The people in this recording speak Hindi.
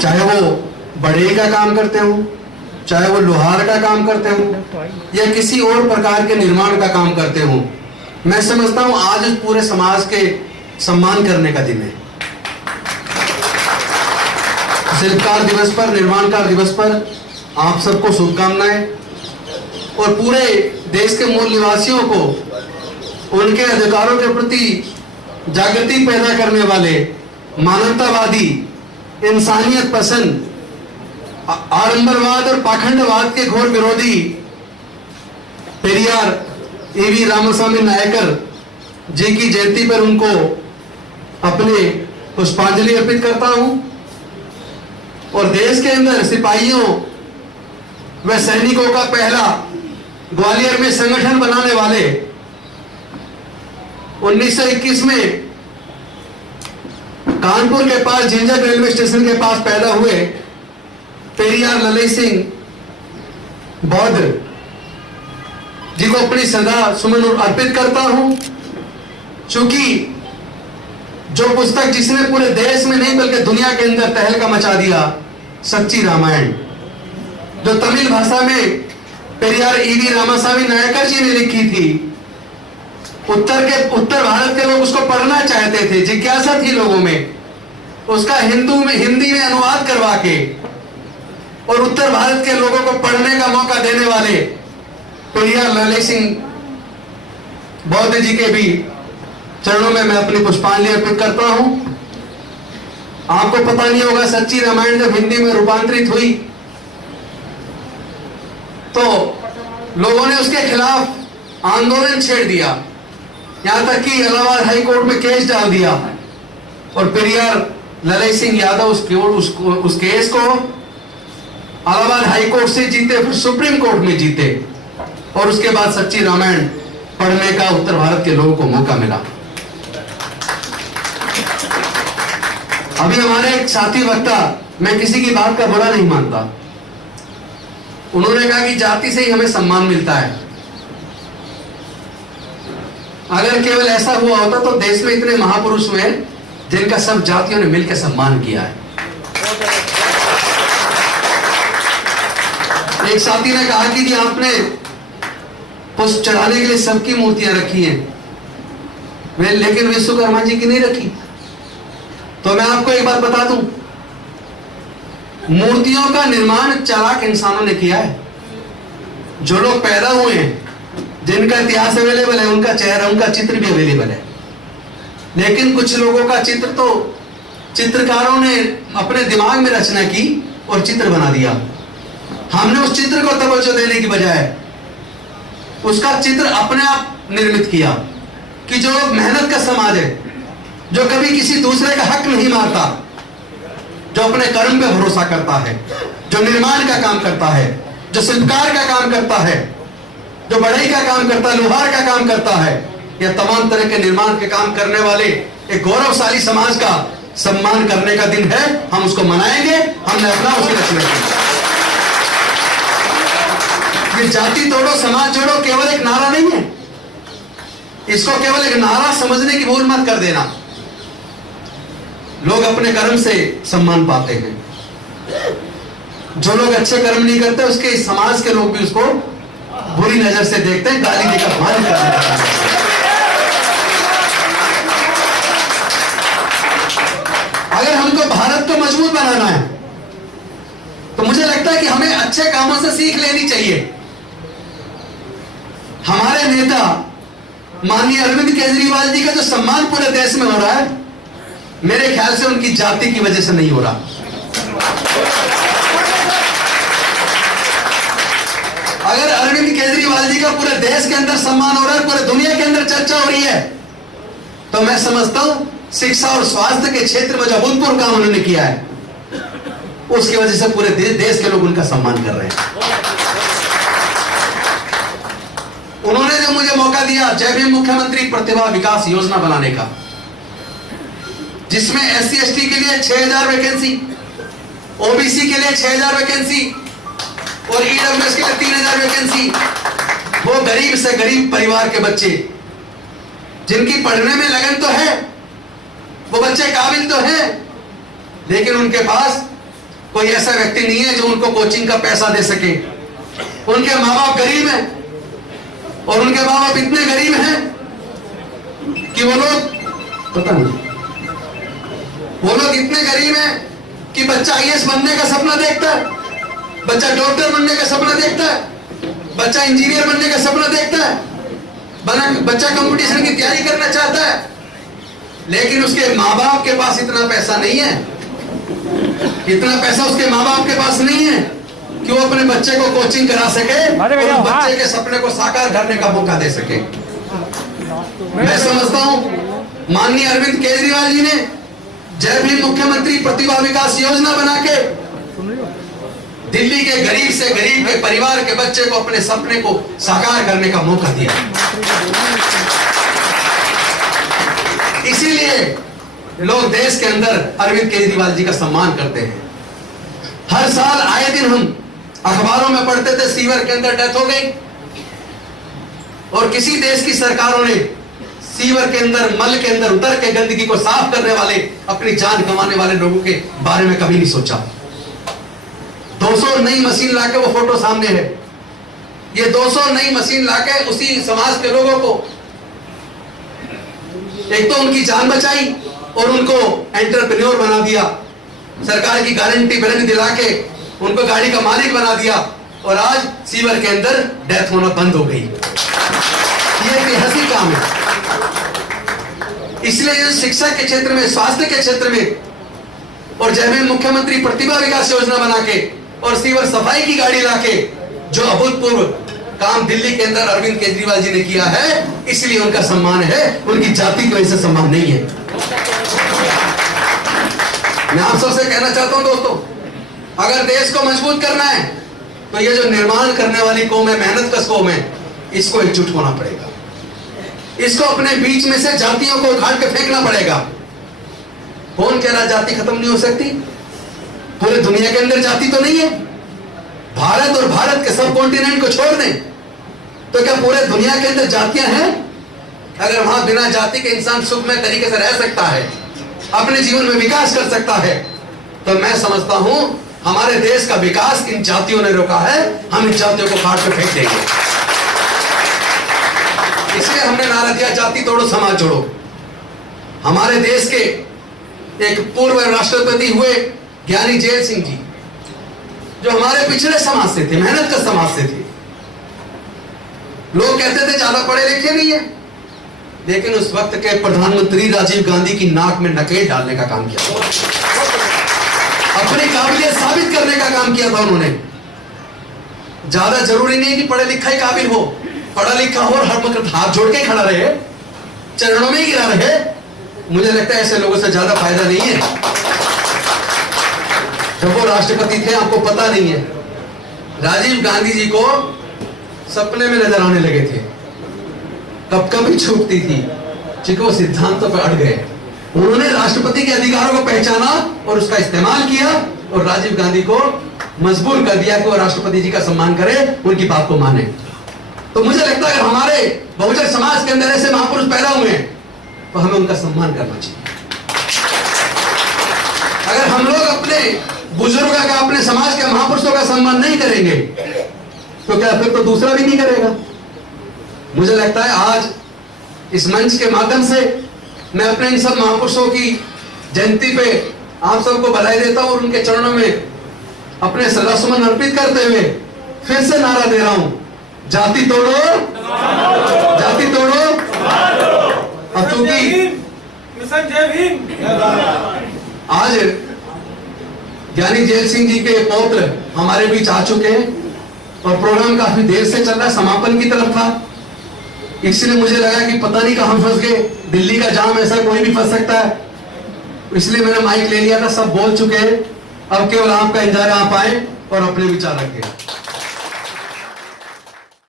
चाहे वो बढ़ई का काम करते हो, चाहे वो लोहार का काम करते हो, या किसी और प्रकार के निर्माण का काम करते हो, मैं समझता हूं आज इस पूरे समाज के सम्मान करने का दिन है। शिल्पकार दिवस पर, निर्माणकार दिवस पर आप सबको शुभकामनाएं, और पूरे देश के मूल निवासियों को उनके अधिकारों के प्रति जागृति पैदा करने वाले, मानवतावादी, इंसानियत पसंद, आडंबरवाद और पाखंडवाद के घोर विरोधी पेरियार ईवी रामास्वामी नायकर जी की जयंती पर उनको अपने पुष्पांजलि अर्पित करता हूं। और देश के अंदर सिपाहियों व सैनिकों का पहला ग्वालियर में संगठन बनाने वाले 1921 में कानपुर के पास झिंझक रेलवे स्टेशन के पास पैदा हुए पेरियार ललई सिंह बौद्ध जी को अपनी श्रद्धा सुमन अर्पित करता हूं। चूंकि जो पुस्तक जिसने पूरे देश में नहीं बल्कि दुनिया के अंदर तहलका मचा दिया, सच्ची रामायण, जो तमिल भाषा में पेरियार ईवी रामास्वामी नायकर जी ने लिखी थी, उत्तर भारत के लोग उसको पढ़ना चाहते थे, जिज्ञासा थी लोगों में, उसका हिंदी में अनुवाद करवा के और उत्तर भारत के लोगों को पढ़ने का मौका देने वाले पेरियार ललई सिंह बौद्ध जी के भी चरणों में मैं अपनी पुष्पांजलि अर्पित करता हूं। आपको पता नहीं होगा, सच्ची रामायण जब हिंदी में रूपांतरित हुई तो लोगों ने उसके खिलाफ आंदोलन छेड़ दिया, यहां तक कि इलाहाबाद हाई कोर्ट में केस डाल दिया, और पेरियार ललई सिंह यादव उस केस को इलाहाबाद हाई कोर्ट से जीते, फिर सुप्रीम कोर्ट में जीते, और उसके बाद सच्ची रामायण पढ़ने का उत्तर भारत के लोगों को मौका मिला। अभी हमारे एक साथी वक्ता, मैं किसी की बात का बुरा नहीं मानता, उन्होंने कहा कि जाति से ही हमें सम्मान मिलता है। अगर केवल ऐसा हुआ होता तो देश में इतने महापुरुष हुए जिनका सब जातियों ने मिलकर सम्मान किया है। एक साथी ने कहा कि जी आपने पुष्प चढ़ाने के लिए सबकी मूर्तियां रखी हैं, लेकिन विश्वकर्मा जी की नहीं रखी। तो मैं आपको एक बात बता दूं, मूर्तियों का निर्माण चालाक इंसानों ने किया है। जो लोग पैदा हुए हैं, जिनका इतिहास अवेलेबल है, उनका चेहरा, उनका चित्र भी अवेलेबल है, लेकिन कुछ लोगों का चित्र तो चित्रकारों ने अपने दिमाग में रचना की और चित्र बना दिया। हमने उस चित्र को तवज्जो देने की बजाय उसका चित्र अपने आप निर्मित किया कि जो मेहनत का समाज है, जो कभी किसी दूसरे का हक नहीं मारता, जो अपने कर्म पे भरोसा करता है, जो निर्माण का काम करता है, जो शिल्पकार का काम करता है, जो बढ़ई का काम करता है, लोहार का काम करता है, या तमाम तरह के निर्माण के काम करने वाले एक गौरवशाली समाज का सम्मान करने का दिन है। हम उसको मनाएंगे, हमने अपना उसकी रचना की। ये जाति तोड़ो समाज जोड़ो केवल एक नारा नहीं है, इसको केवल एक नारा समझने की भूल मत कर देना। लोग अपने कर्म से सम्मान पाते हैं, जो लोग अच्छे कर्म नहीं करते उसके समाज के लोग भी उसको बुरी नजर से देखते हैं, गाली देकर मान करते हैं। अगर हमको भारत को मजबूत बनाना है तो मुझे लगता है कि हमें अच्छे कामों से सीख लेनी चाहिए। हमारे नेता माननीय अरविंद केजरीवाल जी का जो सम्मान पूरे देश में हो रहा है, मेरे ख्याल से उनकी जाति की वजह से नहीं हो रहा। अगर अरविंद केजरीवाल जी का पूरे देश के अंदर सम्मान हो रहा है, पूरे दुनिया के अंदर चर्चा हो रही है, तो मैं समझता हूं शिक्षा और स्वास्थ्य के क्षेत्र में जो अभूतपूर्व काम उन्होंने किया है, उसकी वजह से पूरे देश के लोग उनका सम्मान कर रहे हैं। उन्होंने जो मुझे मौका दिया जय भीम मुख्यमंत्री प्रतिभा विकास योजना बनाने का, जिसमें SC ST के लिए 6000 वैकेंसी, OBC के लिए 6000 वैकेंसी और EWS के लिए 3000 वैकेंसी। वो गरीब से गरीब परिवार के बच्चे जिनकी पढ़ने में लगन तो है, वो बच्चे काबिल तो हैं, लेकिन उनके पास कोई ऐसा व्यक्ति नहीं है जो उनको कोचिंग का पैसा दे सके। उनके माँ बाप गरीब हैं, और उनके माँ बाप इतने गरीब हैं कि वो लोग इतने गरीब हैं कि बच्चा आईएएस बनने का सपना देखता है, बच्चा डॉक्टर बनने का सपना देखता है, बच्चा इंजीनियर बनने का सपना देखता है, बच्चा कंपटीशन की तैयारी करना चाहता है, लेकिन उसके माँ बाप के पास इतना पैसा नहीं है, इतना पैसा उसके माँ बाप के पास नहीं है कि वो अपने बच्चे को कोचिंग करा सके और बच्चे के सपने को साकार करने का मौका दे सके। मैं समझता हूं माननीय अरविंद केजरीवाल जी ने जय भीम मुख्यमंत्री प्रतिभा विकास योजना बना के दिल्ली के गरीब से गरीब के परिवार के बच्चे को अपने सपने को साकार करने का मौका दिया। इसीलिए लोग देश के अंदर अरविंद केजरीवाल जी का सम्मान करते हैं। हर साल आए दिन हम अखबारों में पढ़ते थे सीवर के अंदर डेथ हो गई, और किसी देश की सरकारों ने सीवर के अंदर मल के अंदर उतर के गंदगी को साफ करने वाले, अपनी जान गंवाने वाले लोगों के बारे में कभी नहीं सोचा। 200 नई मशीन लाके, वो फोटो सामने है, ये 200 नई मशीन लाके उसी समाज के लोगों को एक तो उनकी जान बचाई और उनको एंटरप्रेन्योर बना दिया, सरकार की गारंटी वारंटी दिला के उनको गाड़ी का मालिक बना दिया, और आज सीवर के अंदर डेथ होना बंद हो गई। ये ऐतिहासिक काम है। इसलिए शिक्षा के क्षेत्र में, स्वास्थ्य के क्षेत्र में, और जय भीम मुख्यमंत्री प्रतिभा विकास योजना बना के और सीवर सफाई की गाड़ी लाके जो अभूतपूर्व काम दिल्ली के अंदर अरविंद केजरीवाल जी ने किया है, इसलिए उनका सम्मान है, उनकी जाति की वजह से सम्मान नहीं है। मैं आप सबसे कहना चाहता हूं दोस्तों, अगर देश को मजबूत करना है तो ये जो निर्माण करने वाली कौम है, मेहनत कश कौम है, इसको एकजुट होना पड़ेगा। इसको अपने बीच में से जातियों को उखाड़ के फेंकना पड़ेगा। कौन कह रहा जाति खत्म नहीं हो सकती? पूरे दुनिया के अंदर जाति तो नहीं है। भारत और भारत के सब कॉन्टिनेंट को छोड़ दें तो क्या पूरे दुनिया के अंदर जातियां हैं? अगर वहां बिना जाति के इंसान सुखमय तरीके से रह सकता है, अपने जीवन में विकास कर सकता है, तो मैं समझता हूं हमारे देश का विकास इन जातियों ने रोका है। हम इन जातियों को काट के फेंक देंगे। इसलिए हमने नारा दिया, जाति तोड़ो समाज जोड़ो। हमारे देश के एक पूर्व राष्ट्रपति हुए ज्ञानी जैल सिंह जी, जो हमारे पिछड़े समाज से थे, मेहनत का समाज से थे। लोग कहते थे ज्यादा पढ़े लिखे नहीं है, लेकिन उस वक्त के प्रधानमंत्री राजीव गांधी की नाक में नकेल डालने का काम किया, अपनी काबिलियत साबित करने का काम किया था उन्होंने। ज्यादा जरूरी नहीं कि पढ़े लिखा ही काबिल हो, पढ़ा लिखा हो और हर वक्त हाथ जोड़ के खड़ा रहे, चरणों में ही गिरा रहे। मुझे लगता है ऐसे लोगों से ज्यादा फायदा नहीं है। जब वो राष्ट्रपति थे, आपको पता नहीं है, राजीव गांधी जी को सपने में नजर आने लगे थे, कब कभी छूटती थी, क्योंकि वो सिद्धांतों पर अड़ गए। उन्होंने राष्ट्रपति के अधिकारों को पहचाना और उसका इस्तेमाल किया, और राजीव गांधी को मजबूर कर दिया कि वो राष्ट्रपति जी का सम्मान करे, उनकी बात को माने। तो मुझे लगता है अगर हमारे बहुजन समाज के अंदर ऐसे महापुरुष पैदा हुए हैं तो हमें उनका सम्मान करना चाहिए। अगर हम लोग अपने बुजुर्गों का, अपने समाज के महापुरुषों का सम्मान नहीं करेंगे तो क्या फिर तो दूसरा भी नहीं करेगा। मुझे लगता है आज इस मंच के माध्यम से मैं अपने इन सब महापुरुषों की जयंती पे आप सबको बधाई देता हूं, और उनके चरणों में अपने श्रद्धासुमन अर्पित करते हुए फिर से नारा दे रहा हूं, जाति तोड़ो, जाति तोड़ो। अब चूंकि मिशन जय भीम, आज ज्ञानी जैल सिंह जी के पौत्र हमारे बीच आ चुके हैं और प्रोग्राम काफी देर से चल रहा है, समापन की तरफ था, इसलिए मुझे लगा कि पता नहीं कहां फंस गए, दिल्ली का जाम ऐसा कोई भी फंस सकता है, इसलिए मैंने माइक ले लिया था। सब बोल चुके हैं, अब केवल आपका इंतजार, आप आए और अपने विचार रखें।